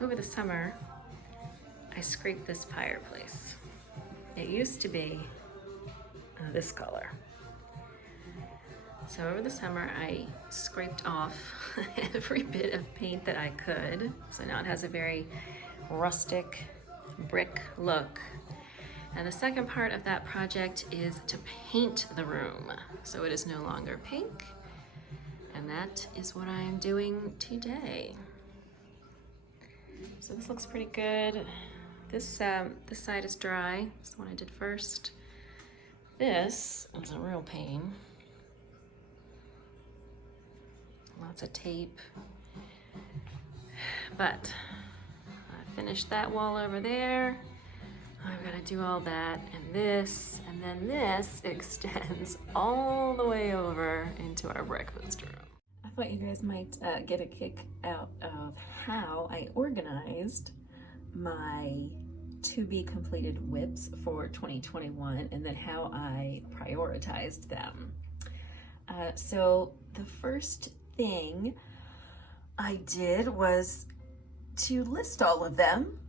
over the summer, I scraped this fireplace. It used to be this color. So over the summer, I scraped off every bit of paint that I could. So now it has a very rustic brick look. And the second part of that project is to paint the room. So it is no longer pink. And that is what I am doing today. So this looks pretty good. This side is dry. This is the one I did first. This is a real pain. Lots of tape. But I finished that wall over there. I've got to do all that and then this extends all the way over into our breakfast room. I thought you guys might get a kick out of how I organized my to-be completed whips for 2021 and then how I prioritized them. So the first thing I did was to list all of them.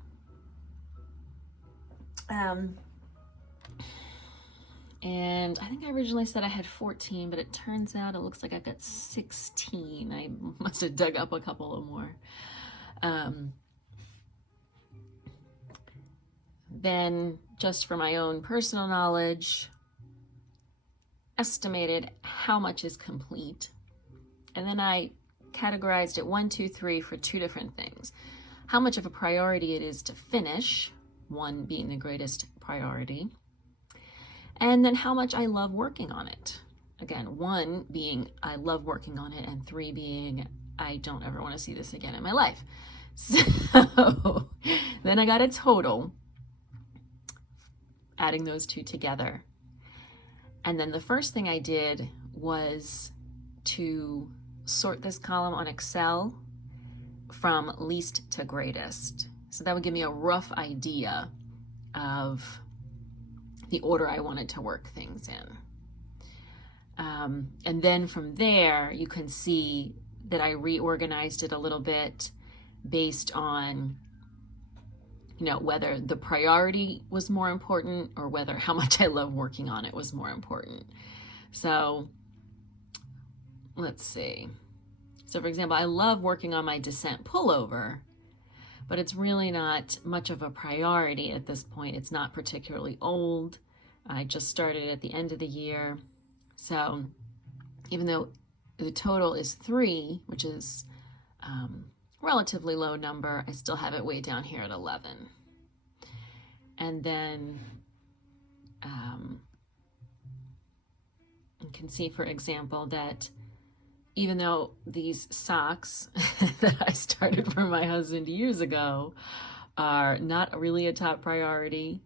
And I think I originally said I had 14, but it turns out it looks like I've got 16. I must have dug up a couple of more. Then, just for my own personal knowledge, estimated how much is complete. And then I categorized it 1, 2, 3 for two different things. How much of a priority it is to finish, 1 being the greatest priority, and then how much I love working on it. Again, 1 being I love working on it, and 3 being I don't ever want to see this again in my life. So then I got a total, adding those two together. And then the first thing I did was to sort this column on Excel from least to greatest. So that would give me a rough idea of the order I wanted to work things in. And then from there, you can see that I reorganized it a little bit based on, whether the priority was more important or whether how much I love working on it was more important. So let's see. So for example, I love working on my descent pullover, but it's really not much of a priority at this point. It's not particularly old. I just started at the end of the year. So even though the total is 3, which is relatively low number, I still have it way down here at 11. And then you can see, for example, that even though these socks that I started for my husband years ago are not really a top priority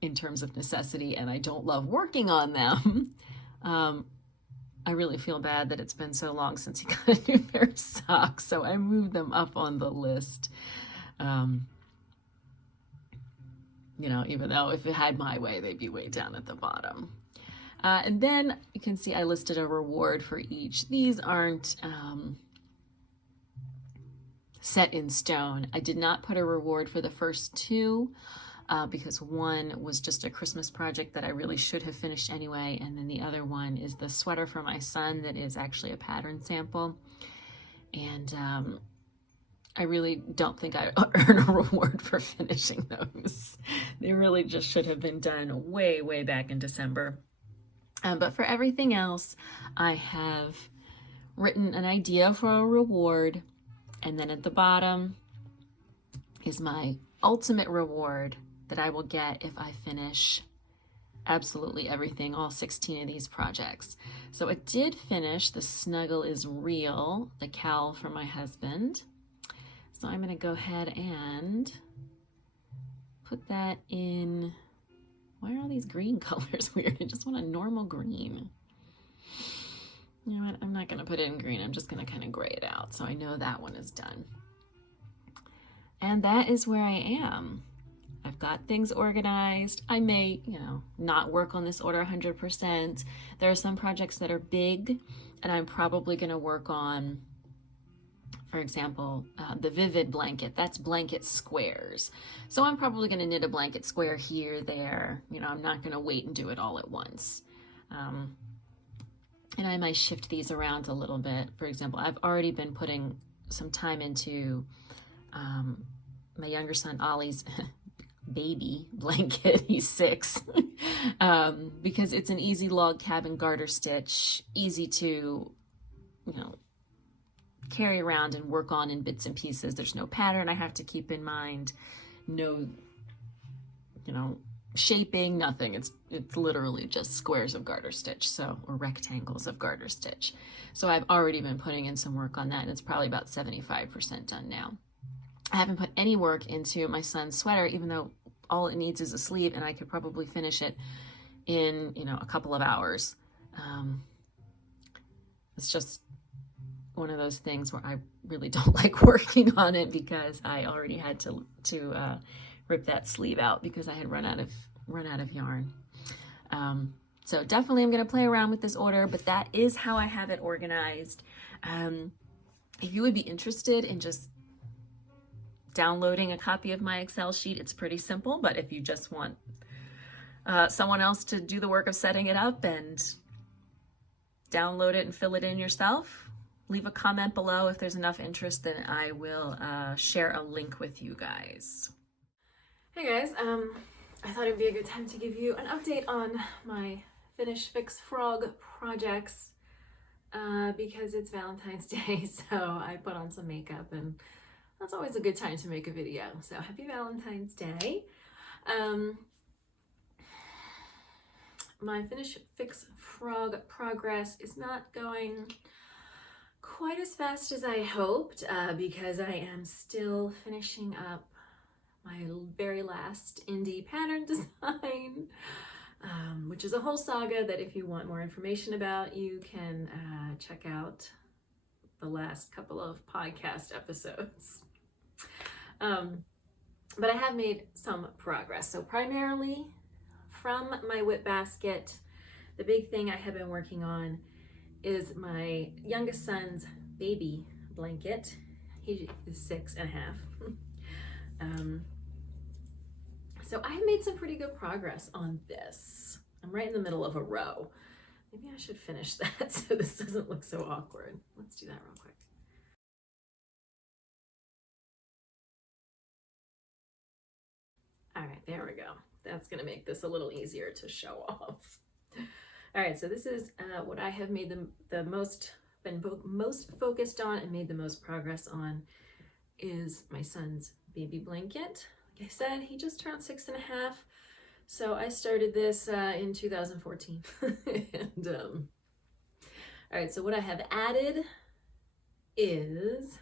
in terms of necessity, and I don't love working on them, I really feel bad that it's been so long since he got a new pair of socks, so I moved them up on the list. Even though if it had my way, they'd be way down at the bottom. And then you can see I listed a reward for each. These aren't set in stone. I did not put a reward for the first 2 because one was just a Christmas project that I really should have finished anyway, and then the other one is the sweater for my son that is actually a pattern sample. And I really don't think I earn a reward for finishing those. They really just should have been done way, way back in December. But for everything else, I have written an idea for a reward, and then at the bottom is my ultimate reward that I will get if I finish absolutely everything, all 16 of these projects. So I did finish the Snuggle is Real, the cowl for my husband. So I'm going to go ahead and put that in. Why are all these green colors weird? I just want a normal green. You know what? I'm not going to put it in green. I'm just going to kind of gray it out. So I know that one is done. And that is where I am. I've got things organized. I may, not work on this order 100%. There are some projects that are big and I'm probably going to work on For example, the Vivid blanket, that's blanket squares. So I'm probably going to knit a blanket square here, there. You know, I'm not going to wait and do it all at once. And I might shift these around a little bit. For example, I've already been putting some time into my younger son Ollie's baby blanket. He's 6. Because it's an easy log cabin garter stitch, easy to, you know, carry around and work on in bits and pieces. There's no pattern I have to keep in mind, no, you know, shaping, nothing. It's literally just squares of garter stitch, so, or rectangles of garter stitch. So I've already been putting in some work on that, and it's probably about 75% done now. I haven't put any work into my son's sweater, even though all it needs is a sleeve, and I could probably finish it in, you know, a couple of hours. It's just one of those things where I really don't like working on it because I already had to rip that sleeve out because I had run out of yarn. So definitely I'm going to play around with this order, but that is how I have it organized. If you would be interested in just downloading a copy of my Excel sheet, it's pretty simple, but if you just want someone else to do the work of setting it up and download it and fill it in yourself, leave a comment below. If there's enough interest, then I will share a link with you guys. Hey guys, I thought it'd be a good time to give you an update on my Finish Fix Frog projects because it's Valentine's Day, so I put on some makeup, and that's always a good time to make a video. So happy Valentine's Day. My Finish Fix Frog progress is not going quite as fast as I hoped because I am still finishing up my very last indie pattern design, which is a whole saga that if you want more information about, you can check out the last couple of podcast episodes. But I have made some progress. So primarily from my whip basket, the big thing I have been working on is my youngest son's baby blanket. He is 6.5. So I have made some pretty good progress on this. I'm right in the middle of a row. Maybe I should finish that so this doesn't look so awkward. Let's do that real quick. All right, there we go. That's gonna make this a little easier to show off. All right, so this is what I have made the most focused on and made the most progress on is my son's baby blanket. Like I said, he just turned 6.5, so I started this in 2014. And all right, so what I have added is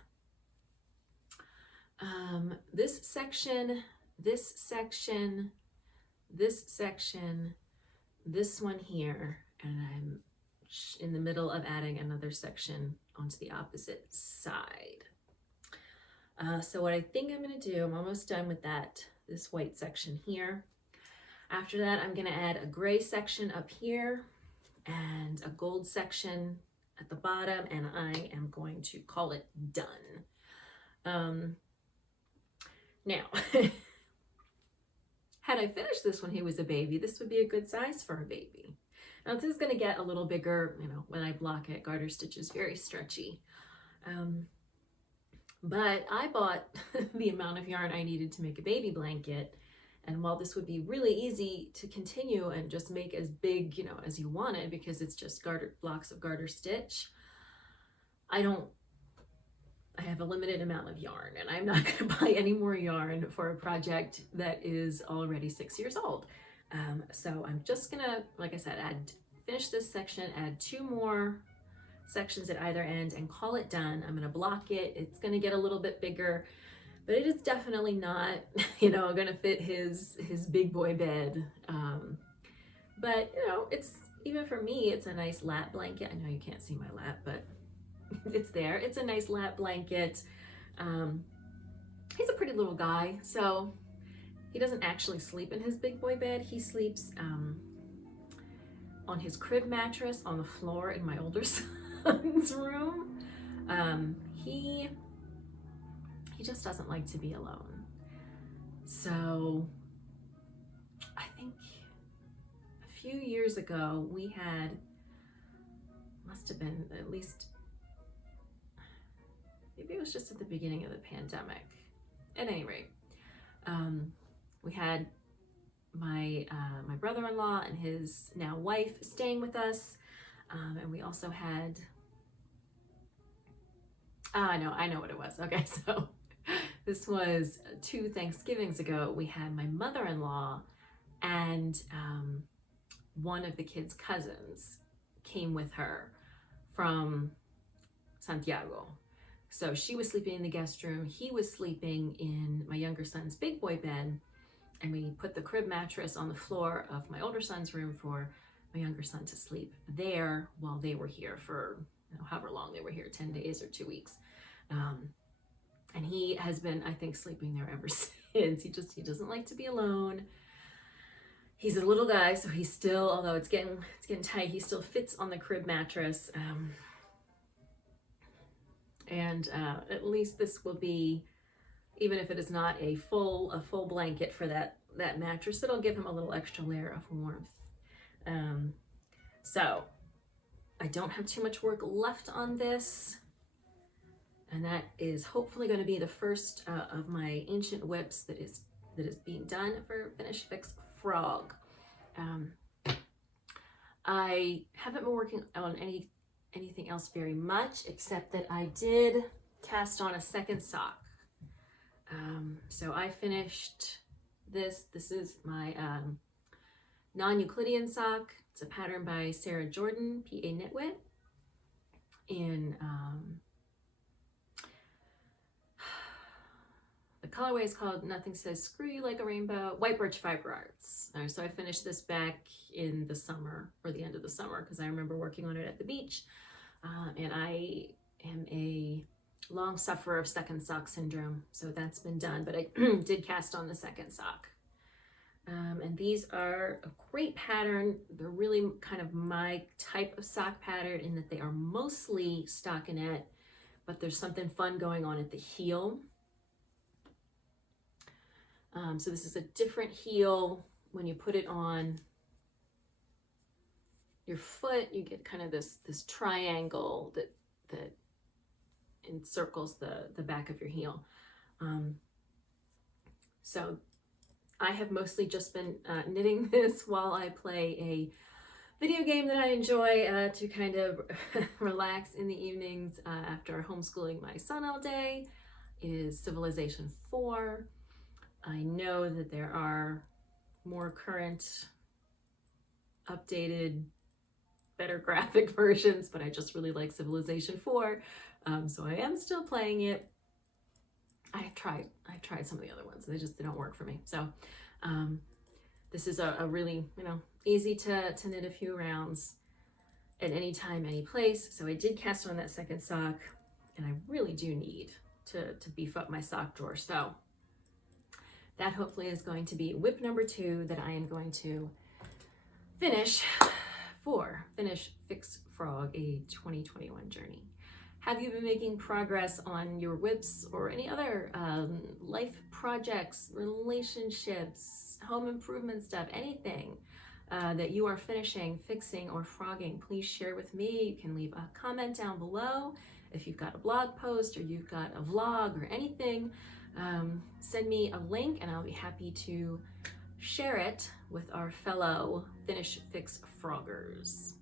this section, this section, this section, this one here, and I'm in the middle of adding another section onto the opposite side. So what I think I'm going to do, I'm almost done with that, this white section here. After that, I'm going to add a gray section up here and a gold section at the bottom, and I am going to call it done. Now, had I finished this when he was a baby, this would be a good size for a baby. Now this is going to get a little bigger, you know, when I block it. Garter stitch is very stretchy. But I bought the amount of yarn I needed to make a baby blanket. And while this would be really easy to continue and just make as big, you know, as you wanted, because it's just blocks of garter stitch, I have a limited amount of yarn, and I'm not going to buy any more yarn for a project that is already 6 years old. So I'm just going to, like I said, finish this section, add 2 more sections at either end, and call it done. I'm going to block it. It's going to get a little bit bigger, but it is definitely not, you know, going to fit his big boy bed. But, you know, it's, even for me, it's a nice lap blanket. I know you can't see my lap, but it's there. It's a nice lap blanket. He's a pretty little guy, so he doesn't actually sleep in his big boy bed. He sleeps on his crib mattress on the floor in my older son's room. He he just doesn't like to be alone. So I think a few years ago we had, must have been at least, maybe it was just at the beginning of the pandemic. At any rate, we had my brother-in-law and his now wife staying with us, and we also had, no, I know what it was. Okay, so this was 2 Thanksgivings ago. We had my mother-in-law and one of the kids' cousins came with her from Santiago. So she was sleeping in the guest room. He was sleeping in my younger son's big boy bed. And we put the crib mattress on the floor of my older son's room for my younger son to sleep there while they were here for, you know, however long they were here, 10 days or 2 weeks. And he has been, I think, sleeping there ever since. He doesn't like to be alone. He's a little guy, so he's still, although it's getting tight, he still fits on the crib mattress. And at least this will be, even if it is not a full blanket for that mattress, it'll give him a little extra layer of warmth. So I don't have too much work left on this, and that is hopefully going to be the first of my ancient whips that is being done for Finish Fix Frog. I haven't been working on anything else very much, except that I did cast on a second sock. So I finished this. This is my non-Euclidean sock. It's a pattern by Sarah Jordan, PA Knitwit, in the colorway is called Nothing Says Screw You Like a Rainbow, White Birch Fiber Arts. So I finished this back in the summer, or the end of the summer, because I remember working on it at the beach. And I am a long sufferer of second sock syndrome, so that's been done, but I did cast on the second sock. And these are a great pattern. They're really kind of my type of sock pattern in that they are mostly stockinette, but there's something fun going on at the heel. So this is a different heel. When you put it on your foot, you get kind of this triangle that encircles the back of your heel. So I have mostly just been knitting this while I play a video game that I enjoy to kind of relax in the evenings after homeschooling my son all day. It is Civilization 4. I know that there are more current, updated, better graphic versions, but I just really like Civilization 4. So I am still playing it. I've tried some of the other ones. They don't work for me. So this is a really, easy to knit a few rounds at any time, any place. So I did cast on that second sock, and I really do need to beef up my sock drawer. So that hopefully is going to be whip number 2 that I am going to finish for Finish Fix Frog, a 2021 journey. Have you been making progress on your whips or any other life projects, relationships, home improvement stuff, anything that you are finishing, fixing, or frogging? Please share with me. You can leave a comment down below. If you've got a blog post or you've got a vlog or anything, send me a link and I'll be happy to share it with our fellow Finish Fix Froggers.